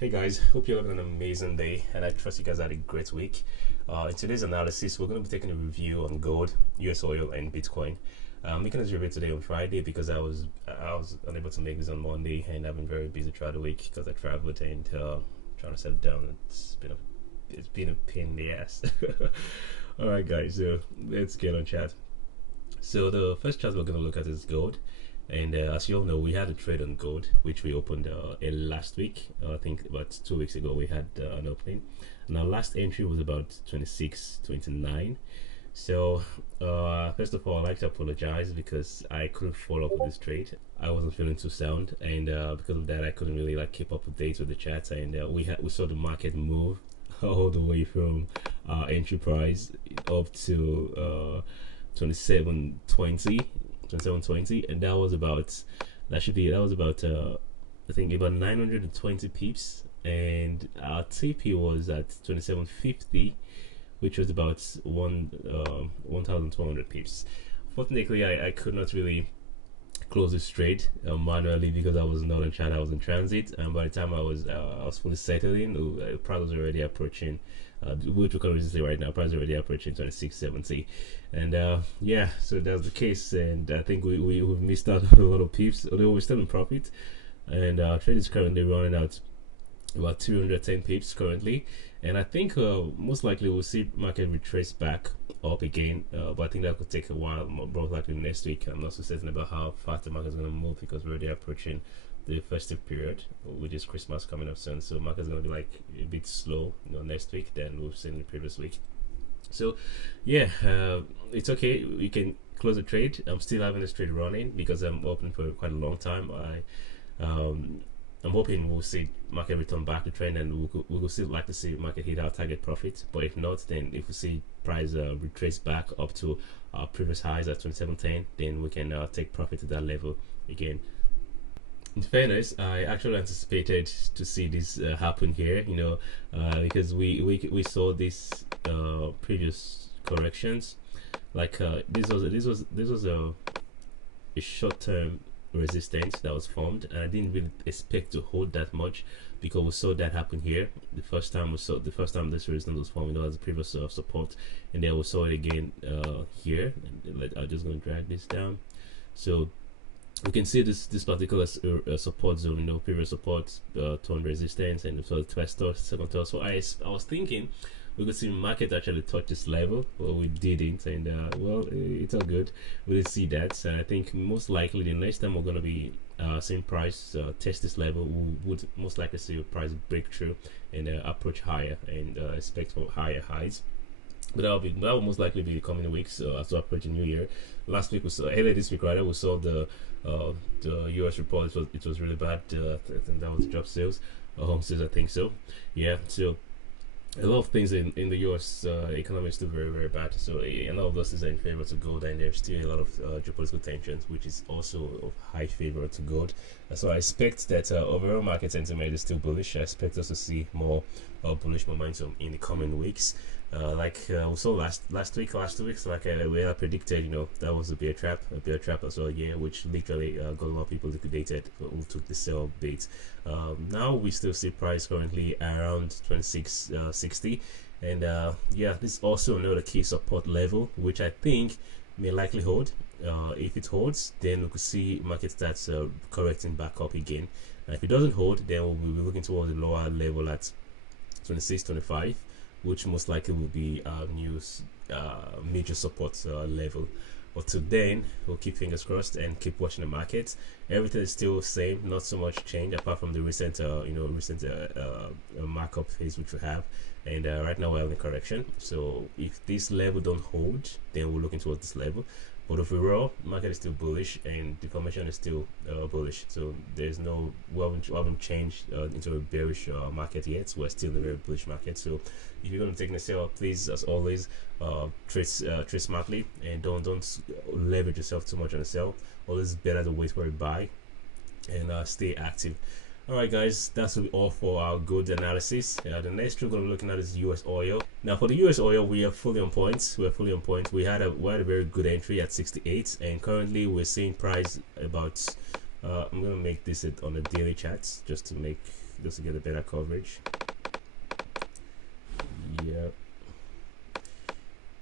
Hey guys, hope you're having an amazing day and I trust you guys had a great week. In today's analysis, we're going to be taking a review on gold, US oil, and Bitcoin. I'm making this review today on Friday because I was unable to make this on Monday and I've been very busy throughout the week because I traveled and trying to settle down. It's been a pain in the ass. All right, guys, so let's get on chat. So the first chart we're going to look at is gold. And as you all know, we had a trade on gold, which we opened last week. I think about 2 weeks ago, we had an opening. And our last entry was about 26.29. So, first of all, I'd like to apologize because I couldn't follow up with this trade. I wasn't feeling too sound, and because of that, I couldn't really keep up to date with the charts. And we saw the market move all the way from entry price up to 27.20, and that was about I think about 920 pips, and our TP was at 2750, which was about 1200 pips. Fortunately, I could not really close this trade manually because I was not in China, I was in transit, and by the time I was fully settled in, the price was already approaching which we can really say right now, price is already approaching 26.70, and yeah, so that's the case, and I think we missed out on a lot of pips, although we're still in profit, and our trade is currently running out about 210 pips currently, and I think most likely we'll see market retrace back up again, but I think that could take a while, most likely next week. I'm not so certain about how fast the market is going to move because we're already approaching the festive period, with this Christmas coming up soon, so market's going to be a bit slow, next week than we've seen the previous week. So yeah, it's okay, we can close the trade. I'm still having this trade running because I'm open for quite a long time. I'm hoping we'll see market return back to trend, and we'll still like to see market hit our target profit. But if not, then if we see price retrace back up to our previous highs at 27.10, then we can take profit at that level again. In fairness, I actually anticipated to see this happen here, because we saw this previous corrections. This was a short-term resistance that was formed, and I didn't really expect to hold that much because we saw that happen here. The first time this resistance was formed, it was the previous support, and then we saw it again here. And I'm just going to drag this down, so we can see this particular support zone, previous support, tone resistance, and the first touch, second touch. So I was thinking we could see market actually touch this level, but we didn't, and well, it's all good. We didn't see that, and I think most likely the next time we're going to be seeing price test this level, we would most likely see a price breakthrough and approach higher, and expect for higher highs. But that will most likely be the coming weeks as we approach the new year. Last week earlier this week rather, we saw the US report. It was really bad. I think that was job sales, home sales, I think so. Yeah, so a lot of things in the US economy is still very, very bad. So a lot of those is in favor to gold, and there's still a lot of geopolitical tensions, which is also of high favor to gold. So I expect that overall market sentiment is still bullish. I expect us to see more bullish momentum in the coming weeks. We saw last week, so we had predicted, that was a bear trap as well, yeah, which literally got a lot of people liquidated who took the sell bait. Now we still see price currently around 26.60, and yeah, this is also another key support level, which I think may likely hold. If it holds, then we could see market starts correcting back up again. If it doesn't hold, then we'll be looking towards the lower level at 26.25, which most likely will be our new major support level. But till then, we'll keep fingers crossed and keep watching the market. Everything is still the same, not so much change apart from the recent markup phase which we have. And right now we're having a correction. So if this level don't hold, then we're looking towards this level. But overall, market is still bullish and the formation is still bullish. So there's no, we haven't changed into a bearish market yet. We're still in a very bullish market. So if you're going to take a sell, please, as always, trade smartly and don't leverage yourself too much on the sell. Always better to wait for a buy and stay active. Alright guys, that's will be all for our good analysis. The next trade we're going to be looking at is US oil. Now for the US oil, we are fully on point. We had a very good entry at 68, and currently we're seeing price about I'm going to make this on the daily charts just to make just to get a better coverage.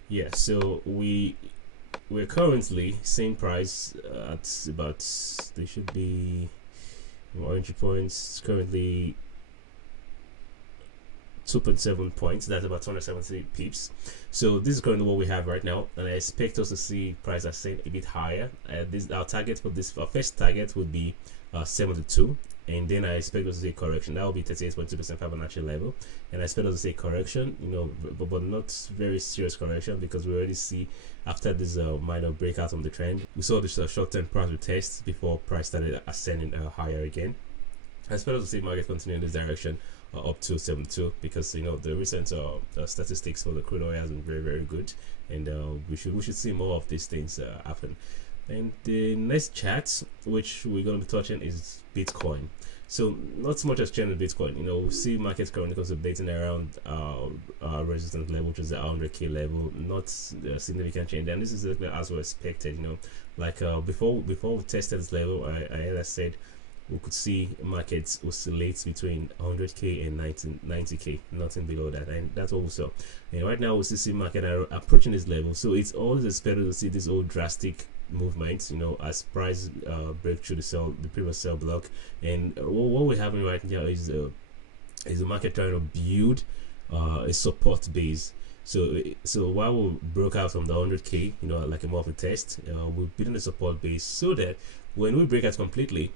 Yeah, so we're currently same price at about, they should be more entry points, currently 2.7 points. That's about 270 pips. So this is currently what we have right now, and I expect us to see price ascend a bit higher. This our target for this, our first target would be 72, and then I expect us to see a correction. That will be 38.2% Fibonacci level, and I expect us to see a correction, you know, but not very serious correction, because we already see after this minor breakout on the trend, we saw this short-term price retest before price started ascending higher again. I expect us to see market continue in this direction up to 72, because you know the recent statistics for the crude oil has been very good, and we should see more of these things happen. And the next chart which we're going to be touching is Bitcoin. So not so much as changed with Bitcoin. You know, we see markets currently consolidating around resistance level, which is the 100k level. Not a significant change, and this is exactly as we expected. You know, like before we tested this level, I said we could see markets oscillate between 100k and 90k, nothing below that, and that's what we saw. And right now we see market approaching this level, so it's always expected to see this old drastic movements, you know, as price break through the previous sell block. And what we're having right now is the market trying to build a support base. So while we broke out from the 100k, you know, like a more of a test, we're building a support base, so that when we break out completely,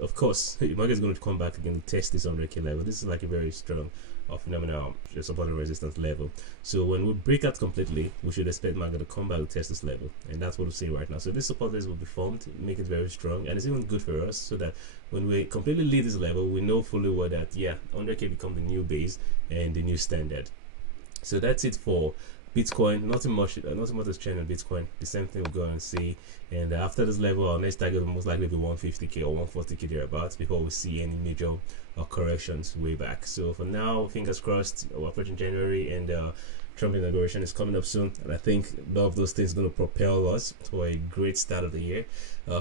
of course, the market is going to come back again to test this 100k level. This is like a very strong phenomenal support and resistance level. So when we break out completely, we should expect market to come back to test this level, and that's what we're seeing right now. So this support base will be formed, make it very strong, and it's even good for us, so that when we completely leave this level, we know fully well that 100k become the new base and the new standard. So that's it for Bitcoin. Nothing much has changed on Bitcoin. The same thing we'll go and see. And after this level, our next target will most likely be 150k or 140k thereabouts, before we see any major corrections way back. So for now, fingers crossed, we're approaching January, and Trump inauguration is coming up soon, and I think all of those things are going to propel us to a great start of the year.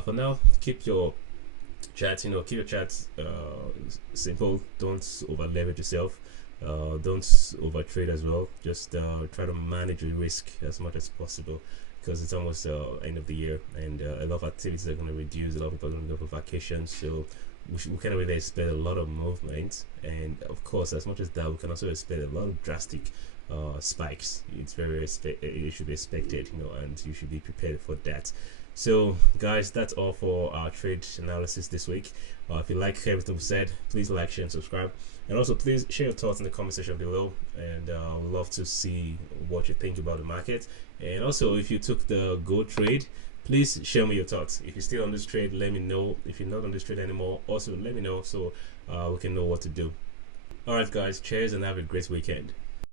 For now, keep your chats, keep your chats simple. Don't over leverage yourself. Don't over trade as well. Just try to manage your risk as much as possible, because it's almost end of the year, and a lot of activities are going to reduce. A lot of people are going to go for vacations, so we can't really expect a lot of movement. And of course, as much as that, we can also expect a lot of drastic spikes. It's it should be expected, and you should be prepared for that. So guys, that's all for our trade analysis this week. If you like everything we said, please like, share, and subscribe, and also please share your thoughts in the comment section below, and we'd love to see what you think about the market. And also, if you took the gold trade, please share me your thoughts. If you're still on this trade, let me know. If you're not on this trade anymore, also let me know, so we can know what to do. Alright guys, cheers and have a great weekend.